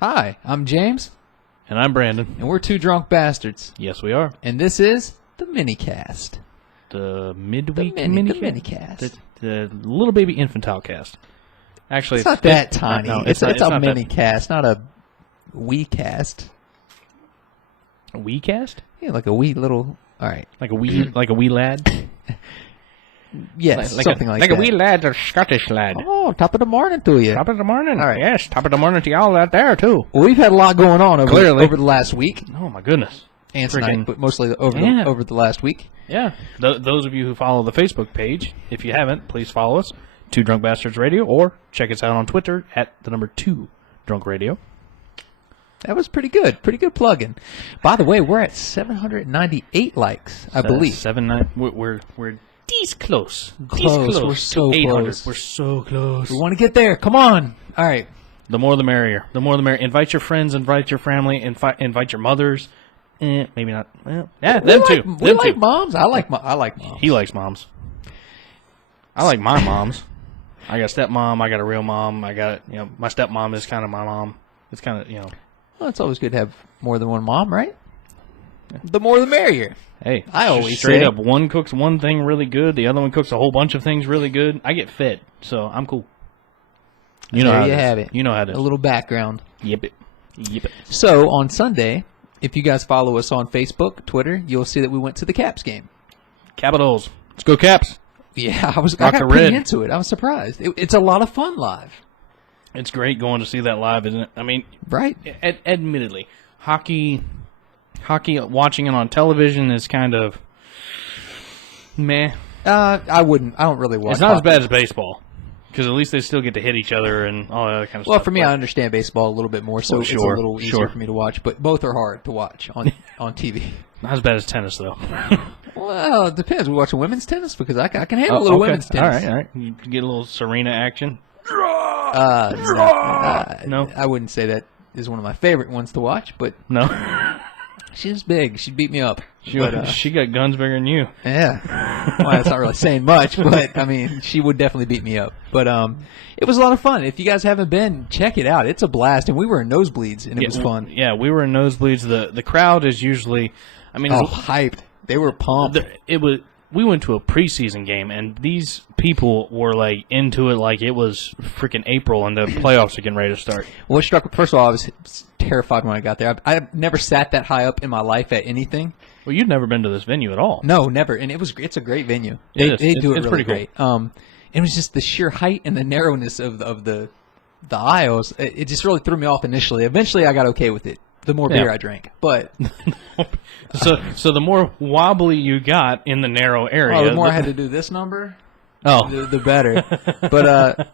Hi, I'm James. And I'm Brandon. And we're two drunk bastards. Yes, we are. And this is the minicast. The midweek minicast. The little baby infantile cast. Actually, it's not that tiny. No, it's a not minicast, not a wee cast. A wee cast? Yeah, like a wee little. All right, like a wee lad. Yes, something like that. Like a wee lad or Scottish lad. Oh, top of the morning to you. Top of the morning. All right. Yes, top of the morning to y'all out there too. Well, we've had a lot going on over the last week. Oh my goodness. And tonight, but mostly over the last week. Yeah. Those of you who follow the Facebook page, if you haven't, please follow us, Two Drunk Bastards Radio, or check us out on Twitter at the number 2 Drunk Radio. That was pretty good. Pretty good plug-in. By the way, we're at 798 likes, I believe. We're these close. We're so 800. close. We're so close. We want to get there. Come on. All right. The more the merrier. The more the merrier. Invite your friends. Invite your family. Invite your mothers. Maybe not. Well, yeah, them too. We like moms. I like moms. He likes moms. I like my moms. I got a stepmom. I got a real mom. I got my stepmom is kind of my mom. It's kind of Well, it's always good to have more than one mom, right? The more the merrier. Hey, I always straight say. up. One cooks one thing really good. The other one cooks a whole bunch of things really good. I get fed, so I'm cool. You know there how you it is. have it. You know how it is. A little background. Yep. So on Sunday, if you guys follow us on Facebook, Twitter, you'll see that we went to the Caps game. Capitals. Let's go Caps. Yeah, I got pretty into it. I was surprised. It's a lot of fun live. It's great going to see that live, isn't it? I mean, right. Admittedly, hockey watching it on television is kind of meh. I don't really watch. It's not as bad as baseball because at least they still get to hit each other and all that other kind of stuff. Well, for me, I understand baseball a little bit more, so it's a little easier for me to watch. But both are hard to watch on TV. Not as bad as tennis, though. Well, it depends. We watching women's tennis because I can handle a little women's tennis. All right. You can get a little Serena action. No, I wouldn't say that is one of my favorite ones to watch, but no. She's big. She beat me up. She got guns bigger than you. Yeah. Well, that's not really saying much, but, I mean, she would definitely beat me up. But it was a lot of fun. If you guys haven't been, check it out. It's a blast. And we were in nosebleeds, and it was fun. Yeah, we were in nosebleeds. The crowd is usually, I mean... hyped. They were pumped. We went to a preseason game, and these people were, like, into it like it was freaking April and the playoffs are getting ready to start. What struck, first of all, I was terrified when I got there. I've never sat that high up in my life at anything. Well, you've never been to this venue at all. No, never. And it's a great venue. They do it really pretty great. Cool. It was just the sheer height and the narrowness of the aisles. It just really threw me off initially. Eventually, I got okay with it. The more beer I drank, but so the more wobbly you got in the narrow area, the more I had to do this number. Oh, the better. But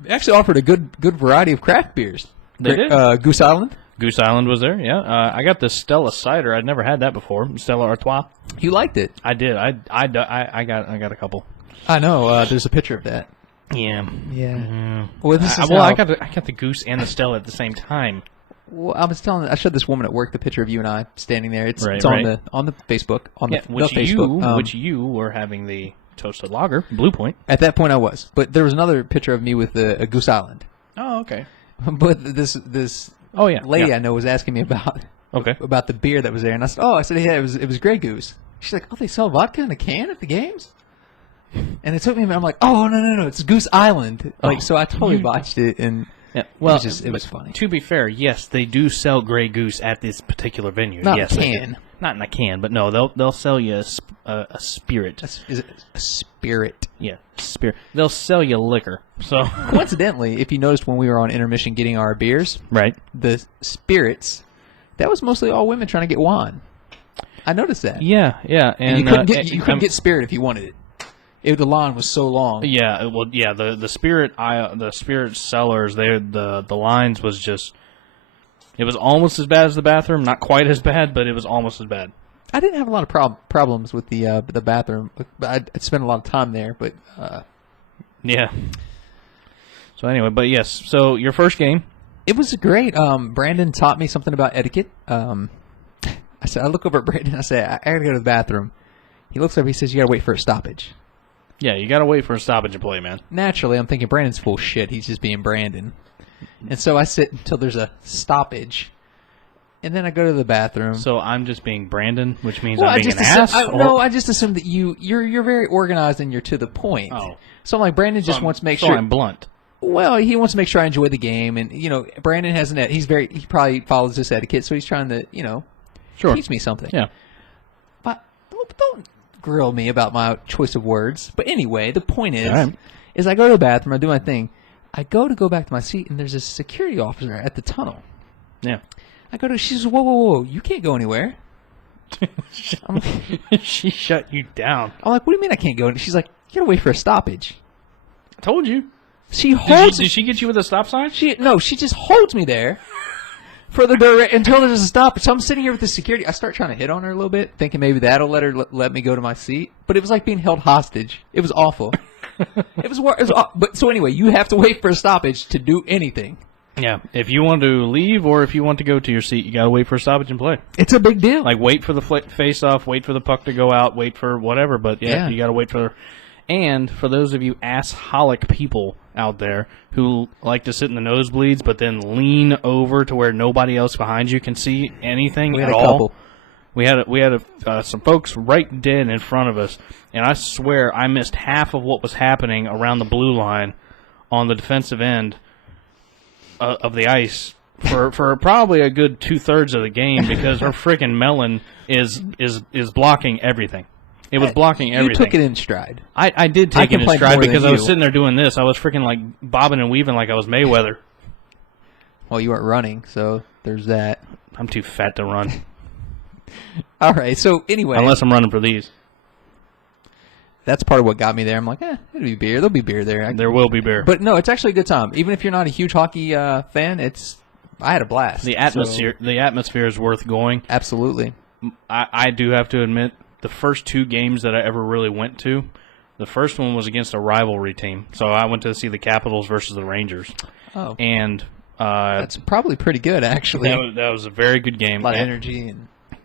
they actually offered a good variety of craft beers. They did. Goose Island. Goose Island was there. Yeah, I got the Stella cider. I'd never had that before. Stella Artois. You liked it? I did. I got a couple. I know. There's a picture of that. Yeah. Well, I got the Goose and the Stella at the same time. Well, I showed this woman at work the picture of you and I standing there. It's on the Facebook Facebook. Which you were having the toasted lager, Blue Point. At that point, I was, but there was another picture of me with a Goose Island. Oh, okay. But this lady I know was asking me about the beer that was there, and I said yeah, it was Grey Goose. She's like, oh, they sell vodka in a can at the games. And it took me a minute. I'm like, oh no, it's Goose Island. So I totally botched it and. Yeah, well, it was funny. To be fair, yes, they do sell Grey Goose at this particular venue. Not in a can. Not in a can, but no, they'll sell you a spirit. Is it a spirit? Yeah, spirit. They'll sell you liquor. So coincidentally, if you noticed when we were on intermission getting our beers, right, the spirits, that was mostly all women trying to get wine. I noticed that. Yeah, and you couldn't get spirit if you wanted it. The line was so long. Yeah, well, yeah. The spirit sellers, the lines was just. It was almost as bad as the bathroom. Not quite as bad, but it was almost as bad. I didn't have a lot of problems with the bathroom. But I spent a lot of time there. But yeah. So anyway, but yes. So your first game. It was great. Brandon taught me something about etiquette. I look over at Brandon. I say, I gotta go to the bathroom. He looks over. He says, you gotta wait for a stoppage. Yeah, you got to wait for a stoppage of play, man. Naturally, I'm thinking Brandon's full shit. He's just being Brandon. And so I sit until there's a stoppage. And then I go to the bathroom. So I'm just being Brandon, which means I'm being an ass? No, I just assume that you're very organized and you're to the point. Oh. So I'm like, Brandon just wants to make sure. I'm blunt. Well, he wants to make sure I enjoy the game. And, Brandon has he probably follows this etiquette, so he's trying to, teach me something. Yeah. But don't grill me about my choice of words. But anyway, the point is I go to the bathroom, I do my thing. I go back to my seat, and there's a security officer at the tunnel. Yeah. She says, whoa, you can't go anywhere. She shut you down. I'm like, what do you mean I can't go? And she's like, you gotta wait for a stoppage. I told you. She holds. Did she get you with a stop sign? She just holds me there for until there's a stoppage. So I'm sitting here with the security. I start trying to hit on her a little bit, thinking maybe that'll let me go to my seat. But it was like being held hostage. It was awful. But so anyway, you have to wait for a stoppage to do anything. Yeah, if you want to leave or if you want to go to your seat, you got to wait for a stoppage and play. It's a big deal. Like, wait for the face-off, wait for the puck to go out, wait for whatever. But, yeah. You got to wait for... And for those of you assholic people out there who like to sit in the nosebleeds but then lean over to where nobody else behind you can see anything at all. We had some folks right dead in front of us, and I swear I missed half of what was happening around the blue line on the defensive end of the ice for probably a good 2/3 of the game because her freaking melon is blocking everything. It was blocking everything. You took it in stride. I did take it in stride because I was sitting there doing this. I was freaking like bobbing and weaving like I was Mayweather. Well, you weren't running, so there's that. I'm too fat to run. All right, so anyway. Unless I'm running for these. That's part of what got me there. I'm like, it'll be beer. There'll be beer there. There will be beer. But no, it's actually a good time. Even if you're not a huge hockey fan, I had a blast. The atmosphere is worth going. Absolutely. I do have to admit, the first 2 games that I ever really went to, the first one was against a rivalry team. So I went to see the Capitals versus the Rangers. Oh. And that's probably pretty good, actually. That was a very good game. A lot of energy.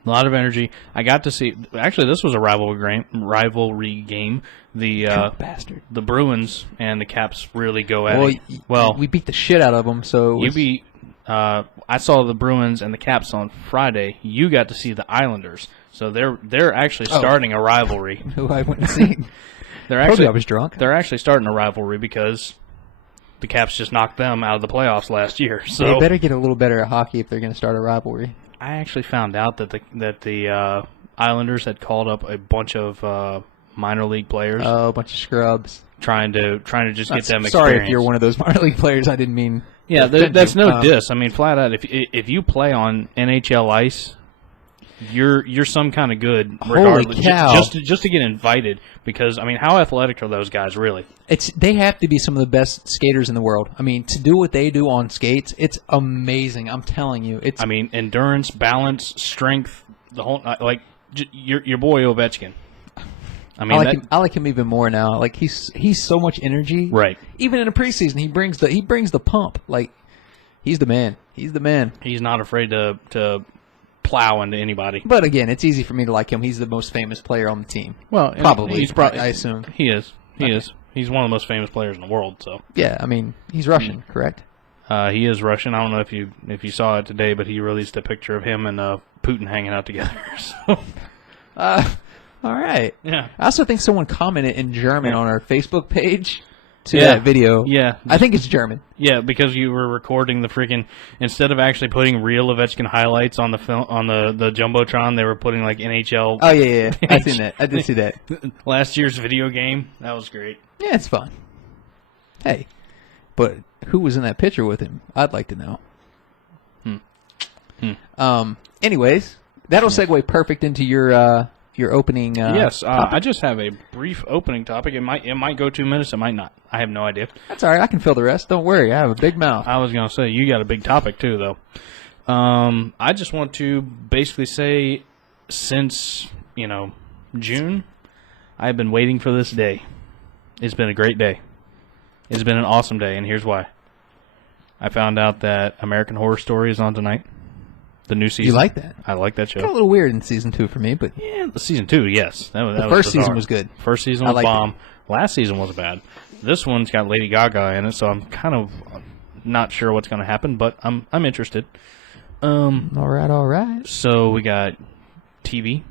A lot of energy. I got to see. Actually, this was a rivalry game. Bastard. The Bruins and the Caps really go at it. Well, we beat the shit out of them. So I saw the Bruins and the Caps on Friday. You got to see the Islanders. So they're actually starting a rivalry. Who I went and seen. I was drunk. They're actually starting a rivalry because the Caps just knocked them out of the playoffs last year. So they better get a little better at hockey if they're going to start a rivalry. I actually found out that the Islanders had called up a bunch of minor league players. Oh, a bunch of scrubs. Trying to just get them experience. Sorry if you're one of those minor league players. I didn't mean. Yeah, that's no diss. I mean, flat out, if you play on NHL ice, you're some kind of good. Regardless. Holy cow! Just to get invited, because I mean, how athletic are those guys really? They have to be some of the best skaters in the world. I mean, to do what they do on skates, it's amazing. I'm telling you, I mean, endurance, balance, strength, the whole your boy Ovechkin. I mean, I like him even more now. Like he's so much energy. Right. Even in a preseason, he brings the pump. Like he's the man. He's the man. He's not afraid to plow into anybody. But again, it's easy for me to like him. He's the most famous player on the team. Well, probably. I assume he is. He is. He's one of the most famous players in the world. So yeah, I mean, he's Russian, correct? He is Russian. I don't know if you saw it today, but he released a picture of him and Putin hanging out together. So. All right. Yeah. I also think someone commented in German on our Facebook page to that video. Yeah. I think it's German. Yeah, because you were recording the freaking instead of actually putting real Ovechkin highlights on the film on the jumbotron, they were putting like NHL. Oh yeah. I seen that. I did see that. Last year's video game. That was great. Yeah, it's fun. Hey, but who was in that picture with him? I'd like to know. Anyways, that'll segue perfect into your opening. Yes, I just have a brief opening topic. It might go 2 minutes. It might not. I have no idea. That's all right. I can fill the rest. Don't worry. I have a big mouth. I was gonna say you got a big topic too, though. I just want to basically say, since June, I've been waiting for this day. It's been a great day. It's been an awesome day, and here's why. I found out that American Horror Story is on tonight. The new season. You like that? I like that show. Got a little weird in season 2 for me, but yeah, the season 2, yes. The first season was good. First season was bomb. Last season was bad. This one's got Lady Gaga in it, so I'm kind of not sure what's going to happen, but I'm interested. All right. So we got TV.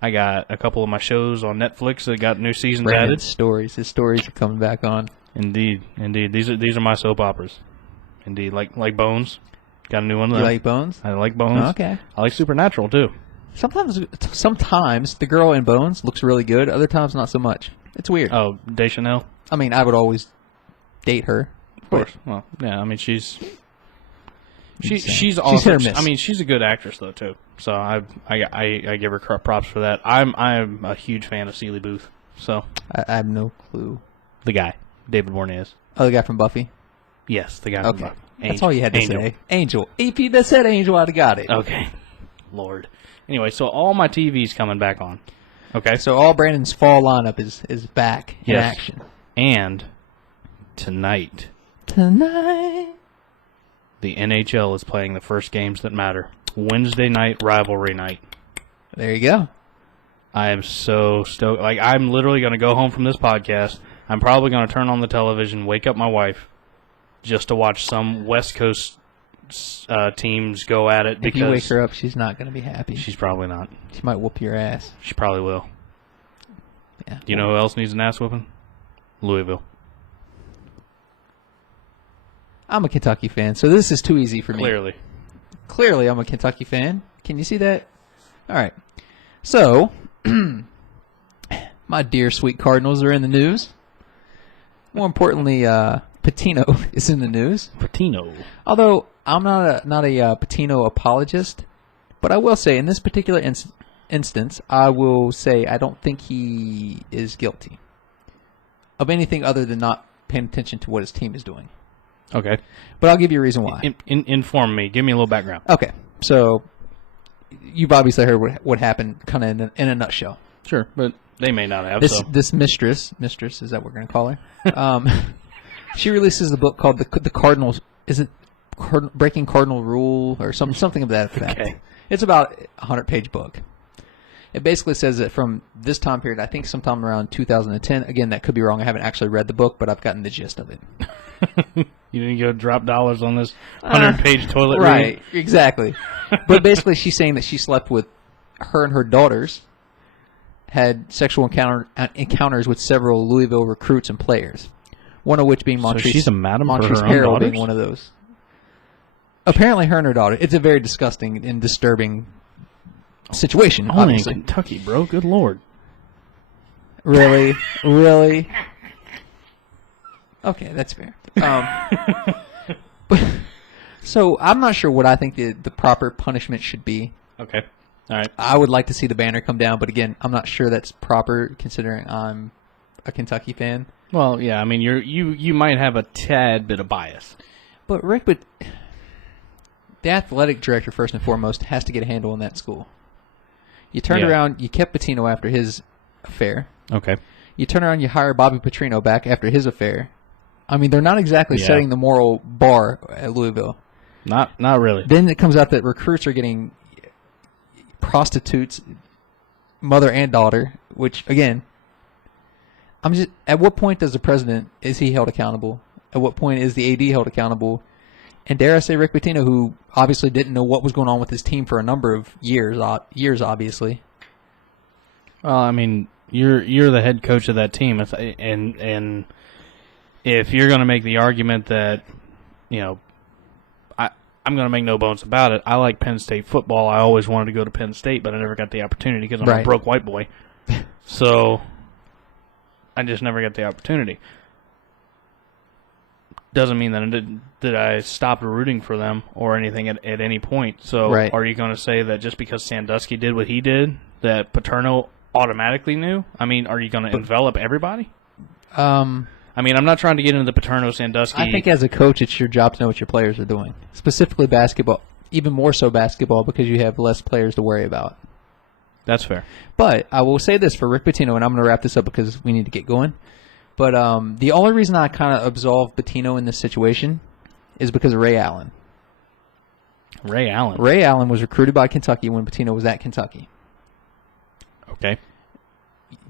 I got a couple of my shows on Netflix that got new seasons added. His stories are coming back on. Indeed. These are my soap operas. Indeed, like Bones. Got a new one of them. You like Bones? I like Bones. Oh, okay. I like Supernatural too. Sometimes the girl in Bones looks really good. Other times, not so much. It's weird. Oh, Deschanel. I mean, I would always date her. Of course. Well, yeah. I mean, she's awesome. She's hit or miss. I mean, she's a good actress though too. So I give her props for that. I'm a huge fan of Celie Booth. So I have no clue. The guy, David Boreanaz. Oh, the guy from Buffy. Yes, the guy from Buffy. That's all you had to say. Angel. If you just said Angel, I'd have got it. Okay. Lord. Anyway, so all my TV's coming back on. Okay. So all Brandon's fall lineup is back in action. And tonight, the NHL is playing the first games that matter. Wednesday night rivalry night. There you go. I am so stoked. Like, I'm literally going to go home from this podcast. I'm probably going to turn on the television, wake up my wife, just to watch some West Coast teams go at it. If you wake her up, she's not going to be happy. She's probably not. She might whoop your ass. She probably will. Yeah. Do you know who else needs an ass whooping? Louisville. I'm a Kentucky fan, so this is too easy for me. Clearly, I'm a Kentucky fan. Can you see that? All right. So, my dear sweet Cardinals are in the news. More importantly, Patino is in the news. Patino. Although I'm not a Patino apologist, but I will say in this particular instance, I will say I don't think he is guilty of anything other than not paying attention to what his team is doing. Okay. But I'll give you a reason why. Inform me. Give me a little background. Okay. So you've obviously heard what happened kind of in a nutshell. Sure, but they may not have. This mistress, is that what we're going to call her? She releases a book called The Cardinals. Is it Breaking Cardinal Rule or something of that effect? Okay. It's about a 100-page book. It basically says that from this time period, I think sometime around 2010, again, that could be wrong. I haven't actually read the book, but I've gotten the gist of it. You didn't go drop dollars on this 100-page toilet read? Right, exactly. But basically, she's saying that she slept with her and her daughters, had sexual encounters with several Louisville recruits and players, one of which being Montrese. So she's a madam for her own Harrell daughters? being one of those. Apparently, her and her daughter. It's a very disgusting and disturbing situation. Only obviously. in Kentucky, bro. Good Lord. Really? Really? Okay, that's fair. So I'm not sure what I think the proper punishment should be. Okay. All right. I would like to see the banner come down, but again, I'm not sure that's proper considering I'm a Kentucky fan. Well, yeah, I mean, you might have a tad bit of bias. But Rick, the athletic director, first and foremost, has to get a handle on that school. You turned around, you kept Patino after his affair. Okay. You turn around, you hire Bobby Petrino back after his affair. I mean, they're not exactly setting the moral bar at Louisville. Not really. Then it comes out that recruits are getting prostitutes, mother and daughter, which, again, at what point does the president, is he held accountable? At what point is the AD held accountable? And dare I say Rick Pitino, who obviously didn't know what was going on with his team for a number of years, obviously. Well, I mean, you're the head coach of that team, and if you're going to make the argument that, you know, I'm going to make no bones about it. I like Penn State football. I always wanted to go to Penn State, but I never got the opportunity because I'm a broke white boy. So I just never got the opportunity. Doesn't mean that I stopped rooting for them or anything at any point. So are you going to say that just because Sandusky did what he did, that Paterno automatically knew? I mean, are you going to envelop everybody? I mean, I'm not trying to get into the Paterno-Sandusky. I think as a coach, it's your job to know what your players are doing. Specifically basketball. Even more so basketball because you have less players to worry about. That's fair. But I will say this for Rick Pitino, and I'm going to wrap this up because we need to get going. But the only reason I kind of absolve Pitino in this situation is because of Ray Allen. Ray Allen? Ray Allen was recruited by Kentucky when Pitino was at Kentucky. Okay.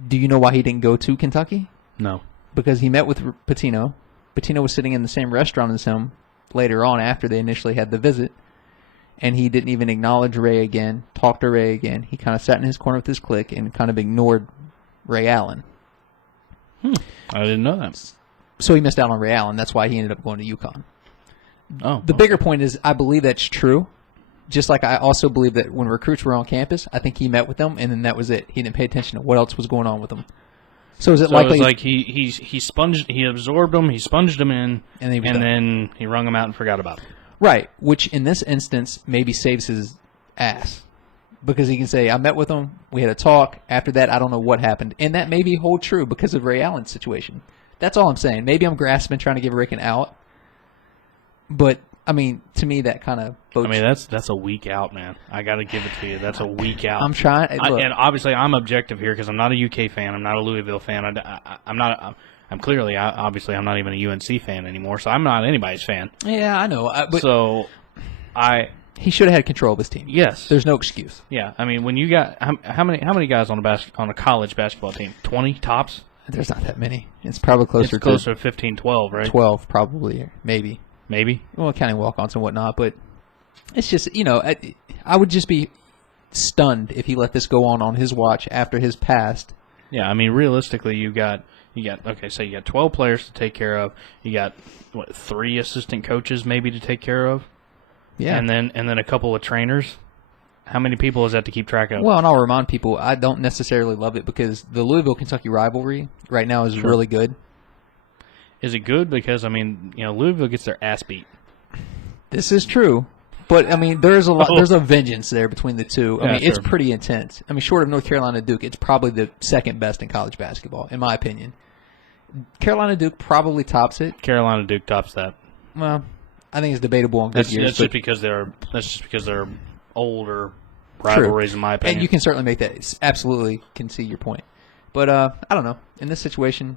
Do you know why he didn't go to Kentucky? No. Because he met with Pitino. Pitino was sitting in the same restaurant as him later on after they initially had the visit, and he didn't even acknowledge Ray again, talk to Ray again. He kind of sat in his corner with his clique and kind of ignored Ray Allen. I didn't know that. So he missed out on Ray Allen. That's why he ended up going to UConn. The Okay. bigger point is I believe that's true. Just like I also believe that when recruits were on campus, I think he met with them, and then that was it. He didn't pay attention to what else was going on with them. So is it likely? It was like he absorbed them, he sponged them in, and then he wrung them out and forgot about them. Right, which in this instance maybe saves his ass. Because he can say, I met with him, we had a talk, after that I don't know what happened. And that may be hold true because of Ray Allen's situation. That's all I'm saying. Maybe I'm grasping, trying to give Rick an out. But, I mean, to me that kind of boats. I mean, that's a week out, man. I got to give it to you. That's a week out. I'm trying. And obviously I'm objective here because I'm not a UK fan. I'm not a Louisville fan. I'm not... I'm clearly, obviously, I'm not even a UNC fan anymore, so I'm not anybody's fan. Yeah, I know. He should have had control of his team. Yes, there's no excuse. Yeah, I mean, when you got how many guys on a college basketball team? 20 tops. There's not that many. It's probably closer to 15, 12, right? 12 probably, maybe. Well, counting walk-ons and whatnot, but it's just I would just be stunned if he let this go on his watch after his past. Yeah, I mean, realistically, you got 12 players to take care of. You got 3 assistant coaches maybe to take care of. Yeah, and then a couple of trainers. How many people is that to keep track of? Well, and I'll remind people, I don't necessarily love it because the Louisville-Kentucky rivalry right now is really good. Is it good? Because Louisville gets their ass beat. This is true. But I mean, there's a vengeance there between the two. I mean, it's pretty intense. I mean, short of North Carolina Duke, it's probably the second best in college basketball, in my opinion. Carolina Duke probably tops it. Carolina Duke tops that. Well, I think it's debatable on good years. That's just because they're older rivalries, in my opinion. And you can certainly make that. Absolutely can see your point. But I don't know. In this situation,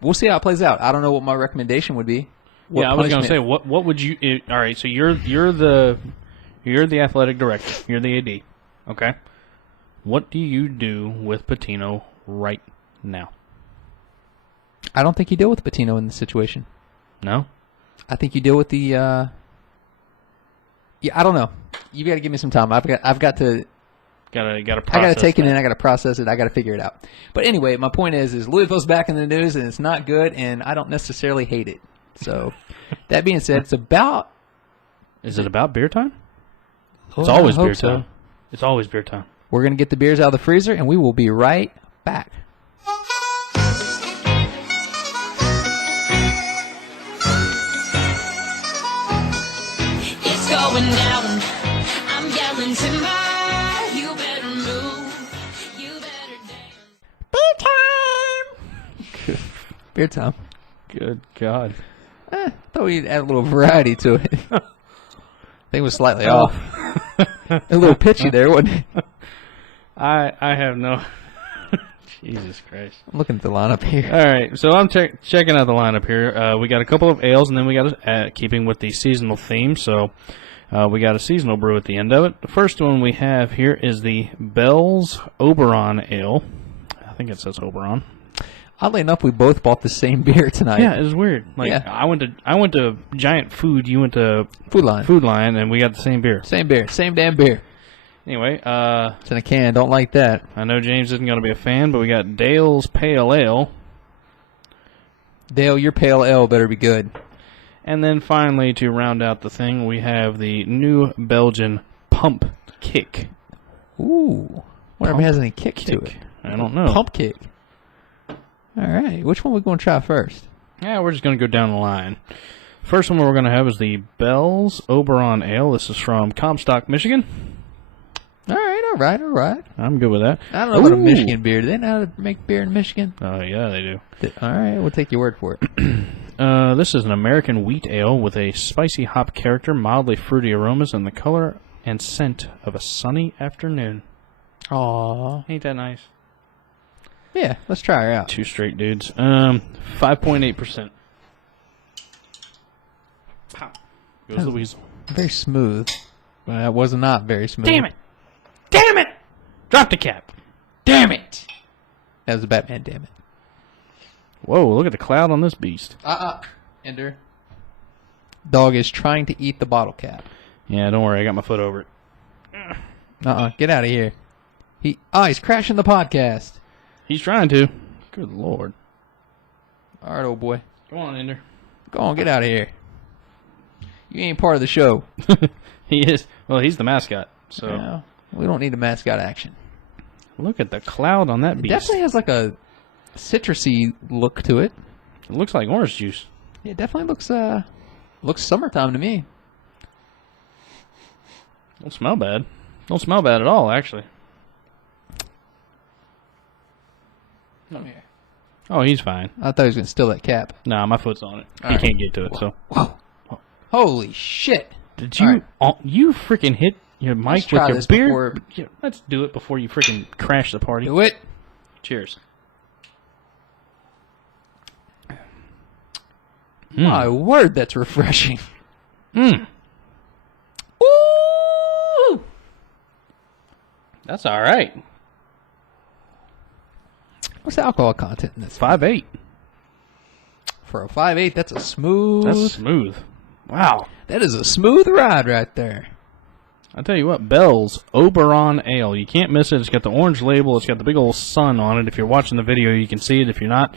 we'll see how it plays out. I don't know what my recommendation would be. I was going to say, what would you? All right, so you're the athletic director. You're the AD. Okay. What do you do with Pitino right now? I don't think you deal with Pitino in this situation. No. I think you deal with the. Yeah, I don't know. You got to give me some time. I've got to. Got to process. I got to take it in. I got to process it. I got to figure it out. But anyway, my point is Louisville's back in the news, and it's not good, and I don't necessarily hate it. So, that being said, it's about. Is it about beer time? Oh, it's always beer time. It's always beer time. We're going to get the beers out of the freezer, and we will be right back. It's going down. I'm yelling timber. You better move. You better dance. Beer time. Beer time. Good God. I thought we'd add a little variety to it. I think it was slightly off. A little pitchy there, wasn't it? I have no... Jesus Christ. I'm looking at the lineup here. All right, so I'm checking out the lineup here. We got a couple of ales, and then we got keeping with the seasonal theme, so we got a seasonal brew at the end of it. The first one we have here is the Bell's Oberon Ale. I think it says Oberon. Oddly enough, we both bought the same beer tonight. Yeah, it was weird. I went to Giant Food. You went to Food Line, and we got the same beer. Same beer, same damn beer. Anyway, it's in a can. Don't like that. I know James isn't going to be a fan, but we got Dale's Pale Ale. Dale, your pale ale better be good. And then finally, to round out the thing, we have the New Belgian Pump Kick. Ooh, wonder if it has any kick to it. I don't know. Pump Kick. All right, which one are we going to try first? Yeah, we're just going to go down the line. First one we're going to have is the Bell's Oberon Ale. This is from Comstock, Michigan. All right. I'm good with that. I don't know about a Michigan beer. Do they know how to make beer in Michigan? Oh, yeah, they do. All right, we'll take your word for it. This is an American wheat ale with a spicy hop character, mildly fruity aromas, and the color and scent of a sunny afternoon. Aww. Ain't that nice? Yeah, let's try her out. 2 straight dudes. 5.8%. Pow. Goes the weasel. Very smooth. But that was not very smooth. Damn it! Drop the cap. Damn it! That was a Batman, damn it. Whoa, look at the cloud on this beast. Ender. Dog is trying to eat the bottle cap. Yeah, don't worry. I got my foot over it. Get out of here. He's crashing the podcast. He's trying to. Good Lord. All right, old boy. Go on, Ender. Go on, get out of here. You ain't part of the show. He is. Well, he's the mascot. So yeah, we don't need a mascot action. Look at the cloud on that beast. It definitely has like a citrusy look to it. It looks like orange juice. It definitely looks summertime to me. Don't smell bad. Don't smell bad at all, actually. Come here. Oh, he's fine. I thought he was going to steal that cap. Nah, my foot's on it. He can't get to it, so. Whoa. Holy shit. Did you... Right. You freaking hit your mic with your beer? Yeah, let's do it before you freaking crash the party. Do it. Cheers. My word, that's refreshing. Ooh! That's all right. What's the alcohol content in this? 5.8. For a 5.8, that's a smooth... That's smooth. Wow. That is a smooth ride right there. I tell you what, Bell's Oberon Ale. You can't miss it. It's got the orange label. It's got the big old sun on it. If you're watching the video, you can see it. If you're not,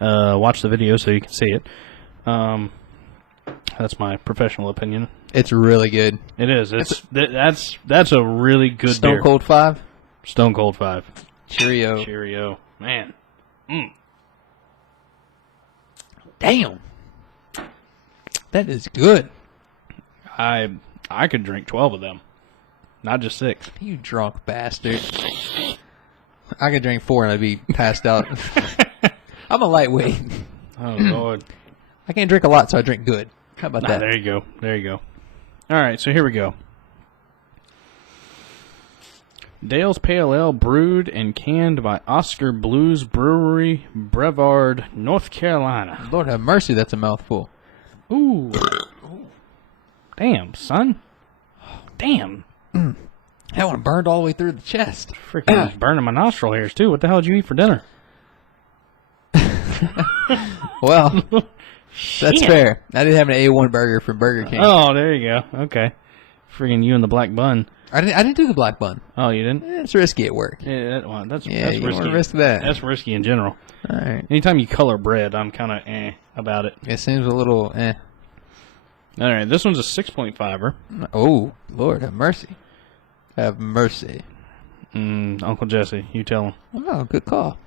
watch the video so you can see it. That's my professional opinion. It's really good. It is. That's a really good Stone beer. Cold 5? Stone Cold 5. Cheerio. Cheerio. Man. Damn. That is good. I could drink 12 of them. Not just 6. You drunk bastard. I could drink 4 and I'd be passed out. I'm a lightweight. Oh, Lord. I can't drink a lot, so I drink good. How about that? There you go. There you go. All right, so here we go. Dale's Pale Ale, brewed and canned by Oscar Blues Brewery, Brevard, North Carolina. Lord have mercy, that's a mouthful. Ooh. Damn, son. Damn. That one burned all the way through the chest. Freaking burning my nostril hairs, too. What the hell did you eat for dinner? Well, that's fair. I didn't have an A1 burger from Burger King. Oh, there you go. Okay. Freaking you and the black bun. I didn't do the black bun. Oh, you didn't? It's risky at work. Yeah, that's you risky. Want to risk that. That's risky in general. All right. Anytime you color bread, I'm kind of about it. It seems a little eh. All right, this one's a 6.5er. Oh, Lord have mercy. Have mercy. Uncle Jesse, you tell him. Oh, good call.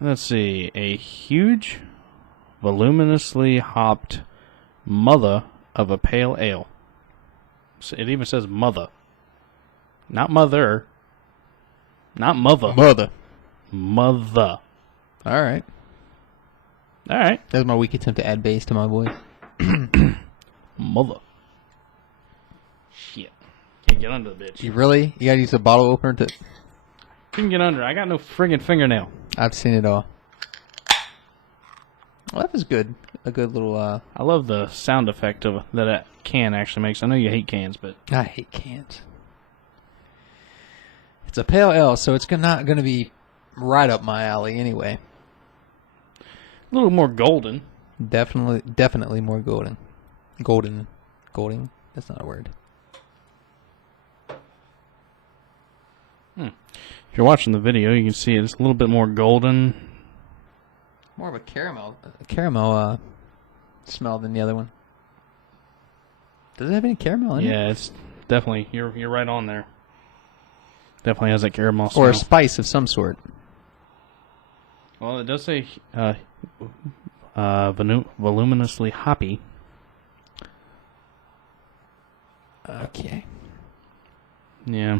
Let's see. A huge, voluminously hopped mother of a pale ale. It even says mother. Not mother. Not mother. Mother. Mother. All right. All right. That was my weak attempt to add bass to my voice. Mother. Shit. Can't get under the bitch. You really? You gotta use a bottle opener to... Couldn't get under. I got no friggin' fingernail. I've seen it all. Well, that was good. A good little... I love the sound effect of that a can actually makes. I know you hate cans, but... I hate cans. It's a pale ale, so it's not going to be right up my alley anyway. A little more golden. Definitely more golden. Golden. That's not a word. If you're watching the video, you can see it's a little bit more golden. More of a caramel smell than the other one. Does it have any caramel in it? Yeah, it's definitely, you're right on there. Definitely has that caramel smell. Or a spice of some sort. Well, it does say voluminously hoppy. Okay. Yeah.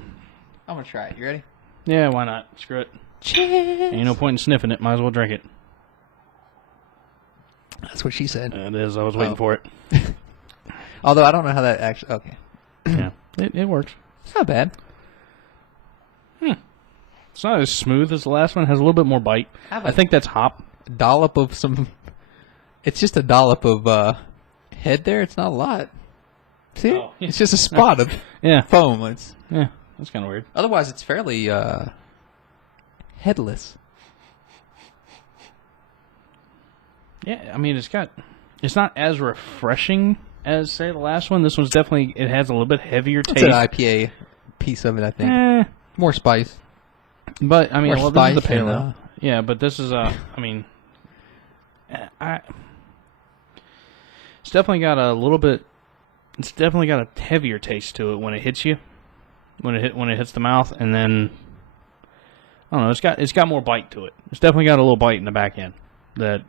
I'm going to try it. You ready? Yeah, why not? Screw it. Cheers. Ain't no point in sniffing it. Might as well drink it. That's what she said. It is. I was waiting for it. Although I don't know how that actually... Okay. Yeah. It works. It's not bad. It's not as smooth as the last one. It has a little bit more bite. I think that's hop. Dollop of some... It's just a dollop of head there. It's not a lot. See? Oh, yeah. It's just a spot of foam. Yeah, that's kind of weird. Otherwise, it's fairly headless. Yeah, I mean, it's not as refreshing as, say, the last one. This one's definitely, it has a little bit heavier taste. It's an IPA piece of it, I think. More spice. But, I mean, More this is the spice pale and, ale. Yeah, but this is, I mean, it's definitely got a little bit, it's definitely got a heavier taste to it when it hits you, when it hits the mouth, and then, I don't know, it's got more bite to it. It's definitely got a little bite in the back end that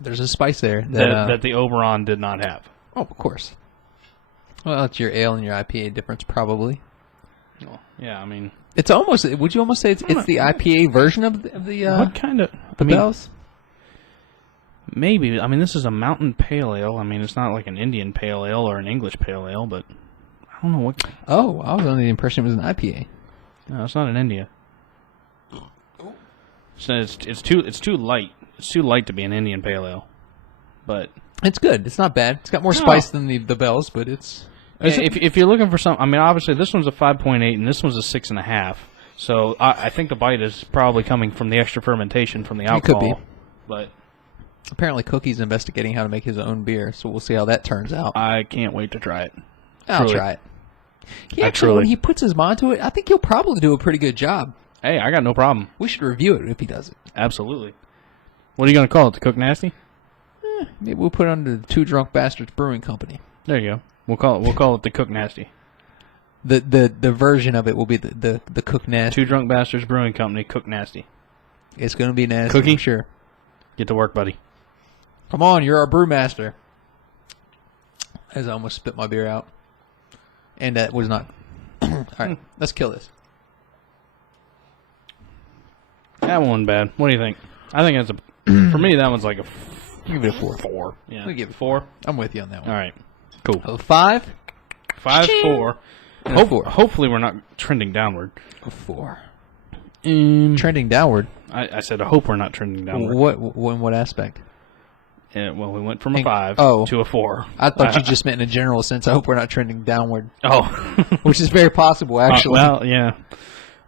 there's a spice there that the Oberon did not have. Oh, of course. Well, it's your ale and your IPA difference, probably. Well, yeah, I mean, it's almost. Would you almost say it's the IPA version of the what kind of the Bells? Maybe. I mean, this is a mountain pale ale. I mean, it's not like an Indian pale ale or an English pale ale, but I don't know what. Oh, I was under the impression it was an IPA. No, it's not in India. So it's too light. It's too light to be an Indian pale ale, but it's good. It's not bad. It's got more spice than the Bells, but it's. If you're looking for something, I mean, obviously this one's a 5.8 and this one's a 6.5. So I think the bite is probably coming from the extra fermentation from the alcohol. It could be. But apparently, Cookie's investigating how to make his own beer, so we'll see how that turns out. I can't wait to try it. I'll try it. When he puts his mind to it, I think he'll probably do a pretty good job. Hey, I got no problem. We should review it if he does it. Absolutely. What are you going to call it? The Cook Nasty? Maybe we'll put it under the Two Drunk Bastards Brewing Company. There you go. We'll call it the Cook Nasty. The version of it will be the Cook Nasty. Two Drunk Bastards Brewing Company, Cook Nasty. It's going to be nasty. Cookie? Sure. Get to work, buddy. Come on, you're our brewmaster. As I almost spit my beer out. And that was not... All right, let's kill this. That one wasn't bad. What do you think? I think that's a... For me, that one's like a... Give it a 4. 4. Yeah. We'll give it 4. I'm with you on that one. All right. Cool. 5? 5, 4. Hopefully we're not trending downward. 4. Trending downward? I said I hope we're not trending downward. In what aspect? Yeah, well, we went from a 5 to a 4. I thought you just meant in a general sense. I hope we're not trending downward. Oh. Which is very possible, actually. Well, yeah.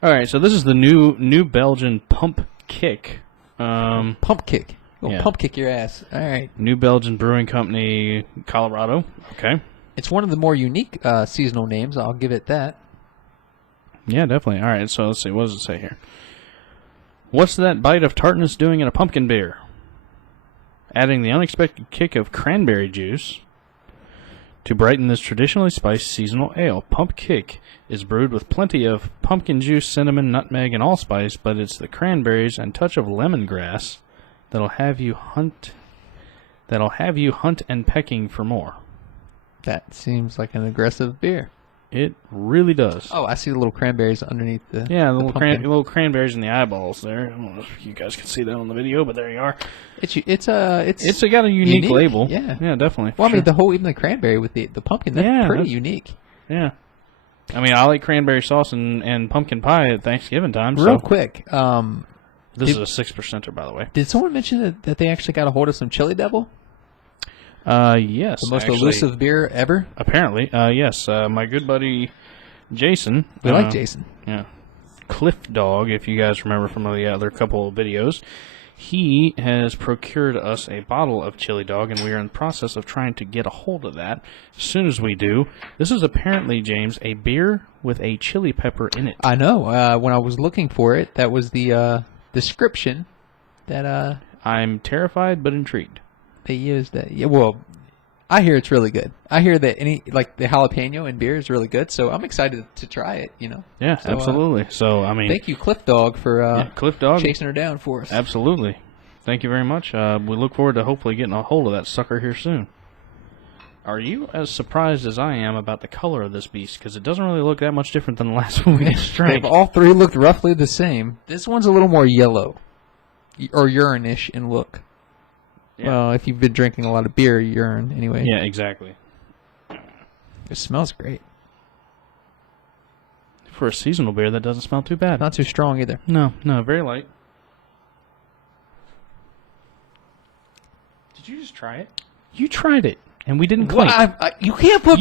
All right, so this is the new Belgian Pump Kick. Pump Kick. Yeah. Pump kick your ass. All right. New Belgian Brewing Company, Colorado. Okay. It's one of the more unique seasonal names. I'll give it that. Yeah, definitely. All right, so let's see. What does it say here? What's that bite of tartness doing in a pumpkin beer? Adding the unexpected kick of cranberry juice to brighten this traditionally spiced seasonal ale. Pump Kick is brewed with plenty of pumpkin juice, cinnamon, nutmeg, and allspice, but it's the cranberries and touch of lemongrass that'll have you hunt and pecking for more. That seems like an aggressive beer. It really does. Oh, I see the little cranberries underneath the little cranberries in the eyeballs there. I don't know if you guys can see that on the video, but there you are. It's got a unique label. Yeah, definitely. Well, I mean, even the cranberry with the pumpkin, that's pretty unique. Yeah. I mean, I like cranberry sauce and pumpkin pie at Thanksgiving time. Real quick, this is a 6%er, by the way. Did someone mention that they actually got a hold of some Chili Devil? Yes. The most elusive beer ever? Apparently, yes. My good buddy Jason. We like Jason. Yeah. Cliff Dog, if you guys remember from the other couple of videos. He has procured us a bottle of Chili Dog, and we are in the process of trying to get a hold of that. As soon as we do, this is apparently, James, a beer with a chili pepper in it. I know. When I was looking for it, that was the description that I'm terrified but intrigued. They used that. Yeah, well, I hear it's really good. I hear that the jalapeno in beer is really good, so I'm excited to try it. Yeah, so, absolutely. So I mean, thank you, Cliff Dog, for Cliff Dog chasing her down for us. Absolutely. Thank you very much. We look forward to hopefully getting a hold of that sucker here soon. Are you as surprised as I am about the color of this beast? Because it doesn't really look that much different than the last one we just drank. They've all three looked roughly the same. This one's a little more yellow, or urine-ish in look. Yeah. Well, if you've been drinking a lot of beer, urine anyway. Yeah, exactly. It smells great. For a seasonal beer, that doesn't smell too bad. Not too strong either. No, very light. Did you just try it? You tried it, and we didn't clink. You can't put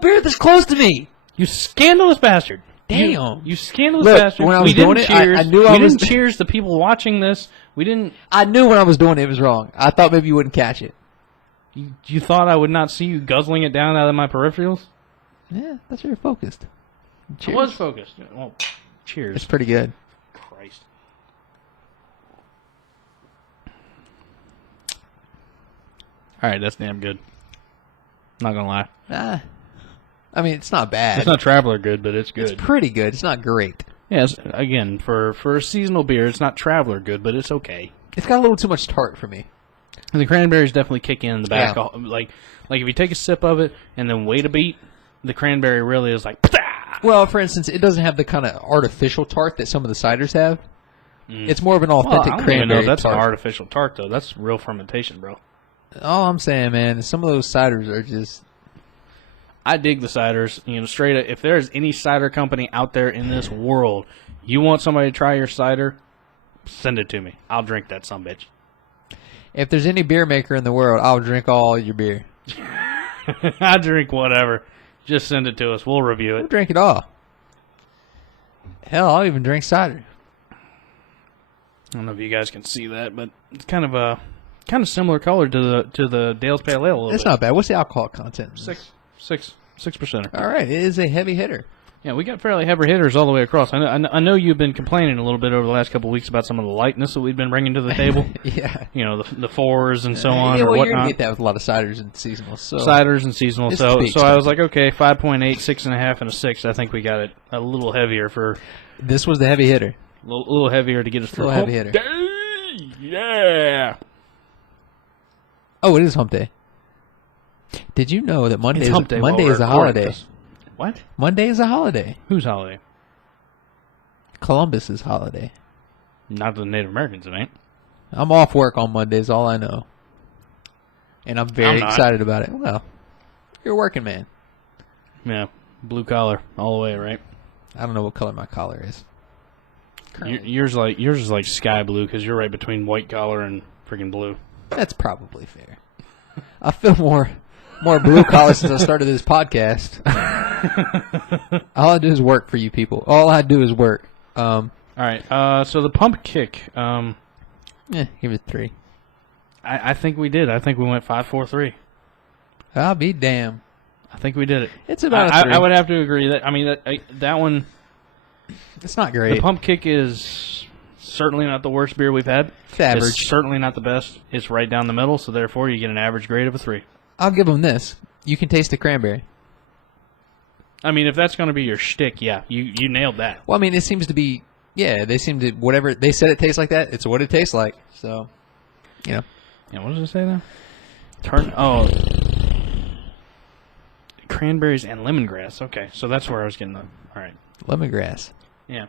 beer this close to me. You scandalous bastard. Damn. You scandalous bastard. When I was doing it, I knew we didn't cheers the people watching this. We didn't. I knew when I was doing it was wrong. I thought maybe you wouldn't catch it. You thought I would not see you guzzling it down out of my peripherals? Yeah, that's where you're focused. Cheers. I was focused. Well, cheers. It's pretty good. Christ. All right, that's damn good. Not gonna lie. I mean, it's not bad. It's not Traveler good, but it's good. It's pretty good. It's not great. Yes, again, for a seasonal beer, it's not Traveler good, but it's okay. It's got a little too much tart for me. And the cranberries definitely kick in the back. Yeah. Like if you take a sip of it and then wait a beat, the cranberry really is like... Well, for instance, it doesn't have the kind of artificial tart that some of the ciders have. It's more of an authentic cranberry I don't even know if that's tart. An artificial tart, though. That's real fermentation, bro. All I'm saying, man, is some of those ciders are just... I dig the ciders. Straight up, if there's any cider company out there in this world, you want somebody to try your cider, send it to me. I'll drink that sumbitch. If there's any beer maker in the world, I'll drink all your beer. I drink whatever. Just send it to us. We'll review it. We'll drink it all. Hell, I'll even drink cider. I don't know if you guys can see that, but it's kind of similar color to the Dale's Pale Ale. It's not bad. What's the alcohol content? 6%. All right, it is a heavy hitter. Yeah, we got fairly heavy hitters all the way across. I know you've been complaining a little bit over the last couple of weeks about some of the lightness that we've been bringing to the table. Yeah. The fours and so on. Yeah, well, you're going to get that with a lot of ciders and seasonal. So. Ciders and seasonal. So I was like, okay, 5.8, 6.5, and a 6. I think we got it a little heavier for... This was the heavy hitter. A little heavier to get us through. A little heavy hitter. Day! Yeah! Oh, it is hump day. Did you know that Monday is a holiday? What? Monday is a holiday. Whose holiday? Columbus's holiday. Not the Native Americans, it ain't. I'm off work on Mondays, all I know. And I'm very excited about it. Well, you're a working man. Yeah, blue collar all the way, right? I don't know what color my collar is. Yours is like sky blue because you're right between white collar and freaking blue. That's probably fair. I feel more blue collar since I started this podcast. All I do is work for you people. All I do is work. All right. So the pump kick. Give it 3. I think we did. I think we went 5-4-3. I'll be damned. I think we did it. It's about a 3. I would have to agree that one. It's not great. The pump kick is certainly not the worst beer we've had. It's average. It's certainly not the best. It's right down the middle. So therefore, you get an average grade of a 3. I'll give them this. You can taste the cranberry. I mean, if that's going to be your shtick, yeah, you nailed that. Well, I mean, it seems to be, they seem to, whatever, they said it tastes like that, it's what it tastes like, so, Yeah, what does it say now? Cranberries and lemongrass. Okay, so that's where I was getting the, all right. Lemongrass. Yeah.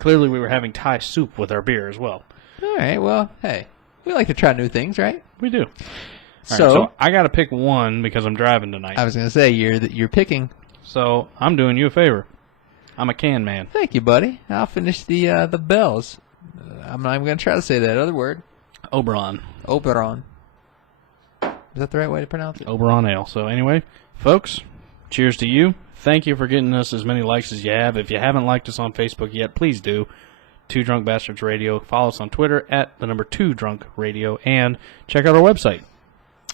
Clearly we were having Thai soup with our beer as well. All right, well, hey, we like to try new things, right? We do. So I got to pick one because I'm driving tonight. I was going to say, you're picking. So I'm doing you a favor. I'm a can man. Thank you, buddy. I'll finish the bells. I'm not even going to try to say that other word. Oberon. Is that the right way to pronounce it? Oberon Ale. So anyway, folks, cheers to you. Thank you for getting us as many likes as you have. If you haven't liked us on Facebook yet, please do. 2 Drunk Bastards Radio. Follow us on Twitter at the number 2 Drunk Radio. And check out our website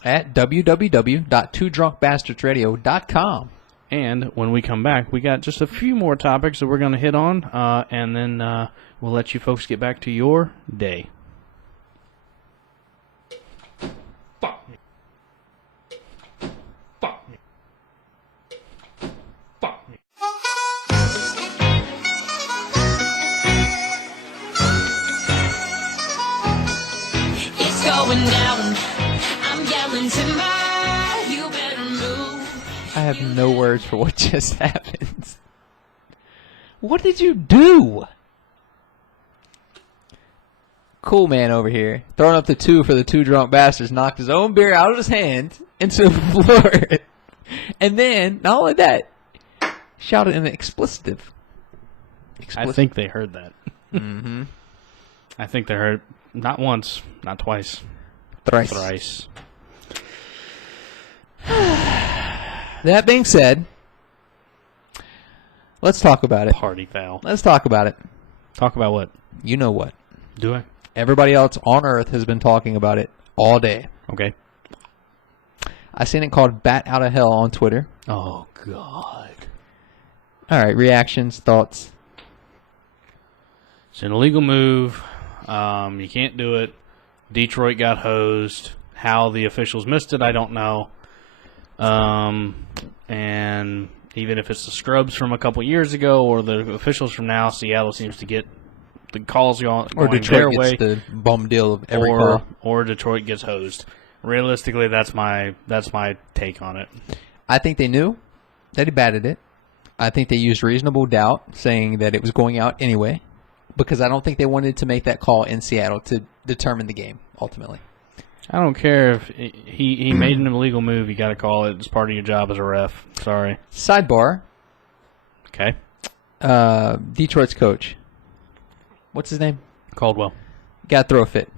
at www.twodrunkbastardsradio.com. And when we come back, we got just a few more topics that we're going to hit on, and then we'll let you folks get back to your day. Fuck me. Fuck me. Fuck me. It's going down. I'm yelling timber. You better move. I have no words for what just happened. What did you do? Cool man over here, throwing up the 2 for the 2 Drunk Bastards, knocked his own beer out of his hand into the floor. And then, not only that, shouted an explicitive. I think they heard that. Mm-hmm. I think they heard not once, not twice. Thrice. That being said, let's talk about it. Party foul. Let's talk about it. Talk about what? You know what. Do I? Everybody else on Earth has been talking about it all day. Okay. I seen it called "Bat Out of Hell" on Twitter. Oh God! All right, reactions, thoughts. It's an illegal move. You can't do it. Detroit got hosed. How the officials missed it, I don't know. And even if it's the scrubs from a couple years ago or the officials from now, Seattle seems to get the calls going or Detroit gets the bum deal of every call. Or Detroit gets hosed. Realistically, that's my take on it. I think they knew that he batted it. I think they used reasonable doubt, saying that it was going out anyway, because I don't think they wanted to make that call in Seattle to determine the game ultimately. I don't care if he made an illegal move. You got to call it. It's part of your job as a ref. Sorry. Sidebar. Okay. Detroit's coach. What's his name? Caldwell. Got to throw a fit.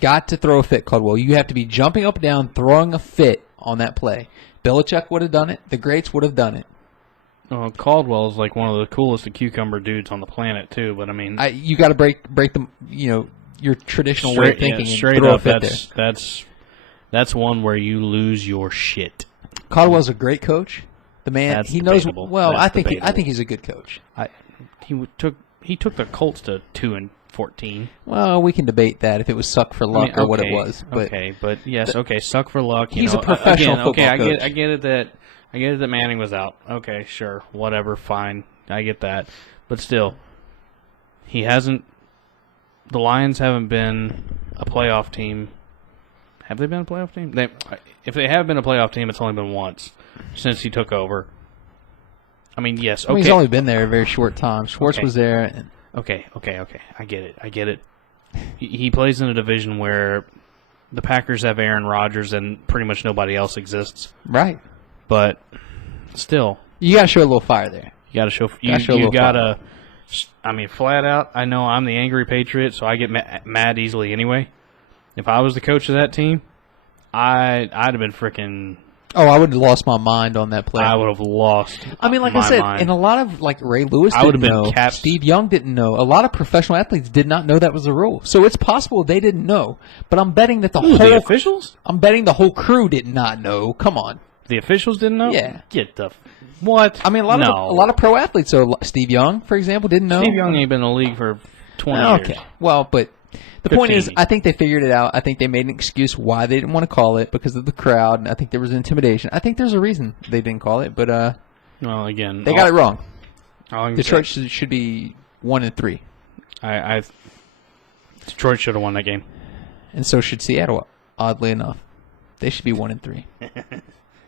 Got to throw a fit, Caldwell. You have to be jumping up and down, throwing a fit on that play. Belichick would have done it. The greats would have done it. Caldwell is like one of the coolest cucumber dudes on the planet too. But I mean, you got to break them. Your traditional way of thinking. Yeah, straight up, that's one where you lose your shit. Caldwell's a great coach. The man, that's he knows debatable. well. That's I think he's a good coach. He took the Colts to 2-14. Well, we can debate that if it was suck for luck or what it was. But suck for luck. He's a professional football coach. I get it that Manning was out. Okay, sure, whatever, fine. I get that, but still, he hasn't. The Lions haven't been a playoff team. Have they been a playoff team? If they have been a playoff team, it's only been once since he took over. I mean, yes. Okay. He's only been there a very short time. Schwartz was there. And Okay. I get it. He plays in a division where the Packers have Aaron Rodgers and pretty much nobody else exists. Right. But still, you got to show a little fire there. You got to show. You got to. I mean, flat out, I know I'm the angry Patriot, so I get mad easily anyway. If I was the coach of that team, I'd have been freaking... Oh, I would have lost my mind on that play. I would have lost I mean, like I said, mind. And a lot of, Ray Lewis didn't know. Steve Young didn't know. A lot of professional athletes did not know that was the rule. So it's possible they didn't know. But I'm betting that the officials? I'm betting the whole crew did not know. Come on. The officials didn't know? Yeah. Get the... What? I mean, a lot of pro athletes. So Steve Young, for example, didn't know. Steve Young ain't been in the league for 20 years. Okay. Well, but the point is, I think they figured it out. I think they made an excuse why they didn't want to call it because of the crowd, and I think there was intimidation. I think there's a reason they didn't call it, but well, again, they got it wrong. Detroit should be 1-3. Detroit should have won that game, and so should Seattle. Oddly enough, they should be 1-3.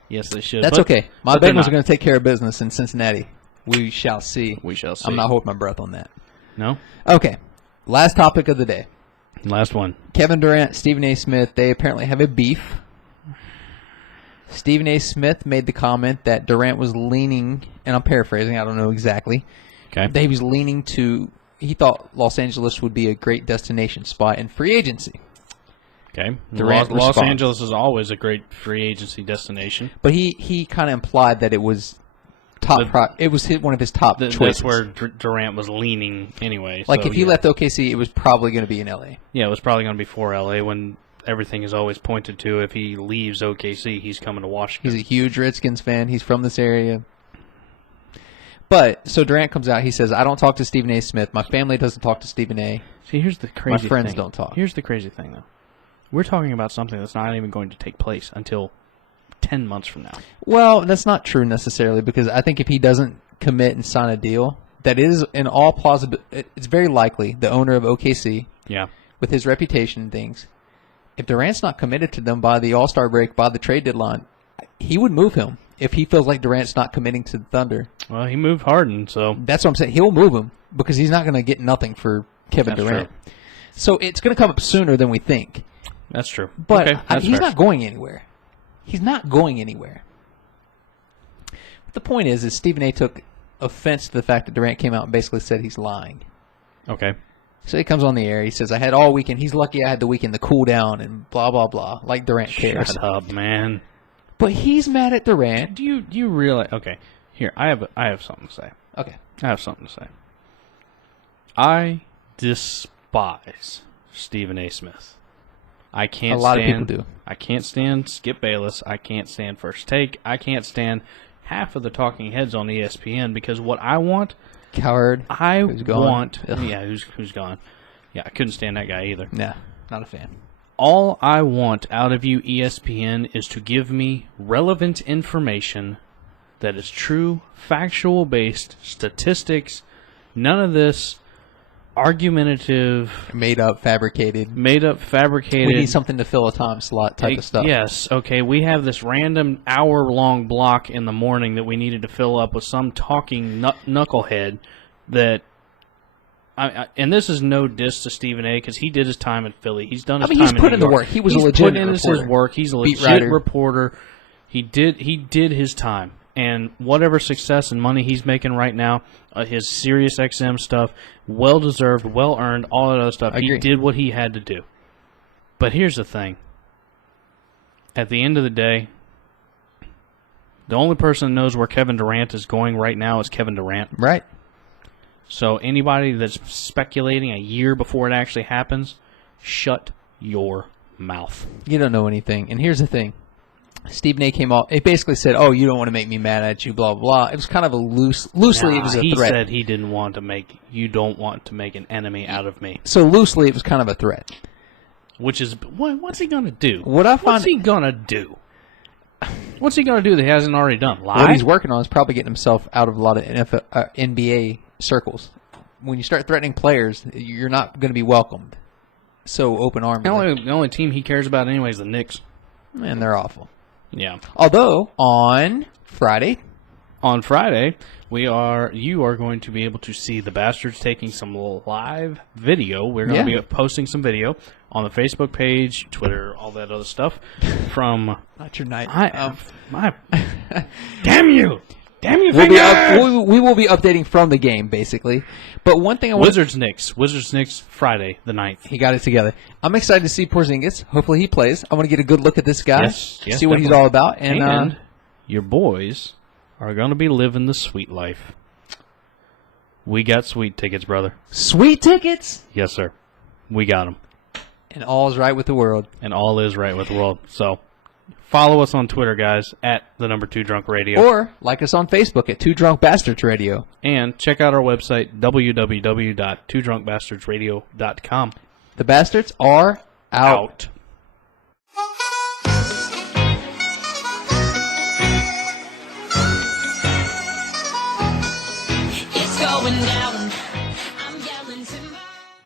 Yes, they should. That's okay. My Bengals are going to take care of business in Cincinnati. We shall see. We shall see. I'm not holding my breath on that. No? Okay. Last topic of the day. Last one. Kevin Durant, Stephen A. Smith, they apparently have a beef. Stephen A. Smith made the comment that Durant was leaning, and I'm paraphrasing, I don't know exactly. Okay. That he was leaning to, he thought Los Angeles would be a great destination spot in free agency. Okay. Los Angeles is always a great free agency destination. But he kind of implied that it was it was one of his top choices. That's where Durant was leaning anyway. Like if he left OKC, it was probably going to be in LA. Yeah, it was probably going to be for LA when everything is always pointed to if he leaves OKC, he's coming to Washington. He's a huge Redskins fan. He's from this area. But, so Durant comes out, he says, I don't talk to Stephen A. Smith. My family doesn't talk to Stephen A. See, here's the crazy thing. My friends don't talk. Here's the crazy thing, though. We're talking about something that's not even going to take place until 10 months from now. Well, that's not true necessarily, because I think if he doesn't commit and sign a deal, that is in all plausible. It's very likely the owner of OKC, with his reputation and things, if Durant's not committed to them by the All-Star break, by the trade deadline, he would move him if he feels like Durant's not committing to the Thunder. Well, he moved Harden, so... That's what I'm saying. He'll move him because he's not going to get nothing for Kevin Durant. True. So it's going to come up sooner than we think. That's true. But okay, he's not going anywhere. He's not going anywhere. But the point is Stephen A. took offense to the fact that Durant came out and basically said he's lying. Okay. So he comes on the air. He says, I had all weekend. He's lucky I had the weekend to cool down and blah, blah, blah. Like Durant cares. Shut up, man. But he's mad at Durant. Do you realize? Okay. Here, I have something to say. Okay. I have something to say. I despise Stephen A. Smith. I can't. A lot of people do. I can't stand Skip Bayless. I can't stand First Take. I can't stand half of the talking heads on ESPN because what I want, Coward. who's gone? Yeah, I couldn't stand that guy either. No, not a fan. All I want out of you, ESPN, is to give me relevant information that is true, factual-based, statistics, none of this argumentative... Made up, fabricated. We need something to fill a time slot type of stuff. Yes, okay, we have this random hour-long block in the morning that we needed to fill up with some talking knucklehead that... and this is no diss to Stephen A. because he did his time in Philly. He's done his time in New York. He's put in the work. He was a legitimate reporter. He's his work. He's a legit reporter. He did his time. And whatever success and money he's making right now, his Sirius XM stuff, well-deserved, well-earned, all that other stuff. He did what he had to do. But here's the thing. At the end of the day, the only person that knows where Kevin Durant is going right now is Kevin Durant. Right. So anybody that's speculating a year before it actually happens, shut your mouth. You don't know anything. And here's the thing. Stephen A. came off. It basically said, "Oh, you don't want to make me mad at you." Blah blah blah. It was kind of a loosely. It was a threat. He said he didn't want to make. You don't want to make an enemy out of me. So loosely, it was kind of a threat. Which is what's he gonna do? What's he gonna do? What's he gonna do that he hasn't already done? Lie? What he's working on is probably getting himself out of a lot of NBA circles. When you start threatening players, you're not going to be welcomed. So open-armed. The only team he cares about anyway is the Knicks. And they're awful. Yeah. Although, on Friday, you are going to be able to see the Bastards taking some live video. We're going to be posting some video on the Facebook page, Twitter, all that other stuff from... Not your night. Damn you! Damn you, we will be updating from the game, basically. But one thing Wizards Knicks Friday the 9th. He got it together. I'm excited to see Porzingis. Hopefully he plays. I want to get a good look at this guy, yes, see what he's all about. And your boys are going to be living the sweet life. We got sweet tickets, brother. Sweet tickets? Yes, sir. We got them. And all is right with the world. And all is right with the world. So... follow us on Twitter, guys, at @2 Drunk Radio. Or like us on Facebook at 2 Drunk Bastards Radio. And check out our website, www.twodrunkbastardsradio.com. The Bastards are out. It's going down.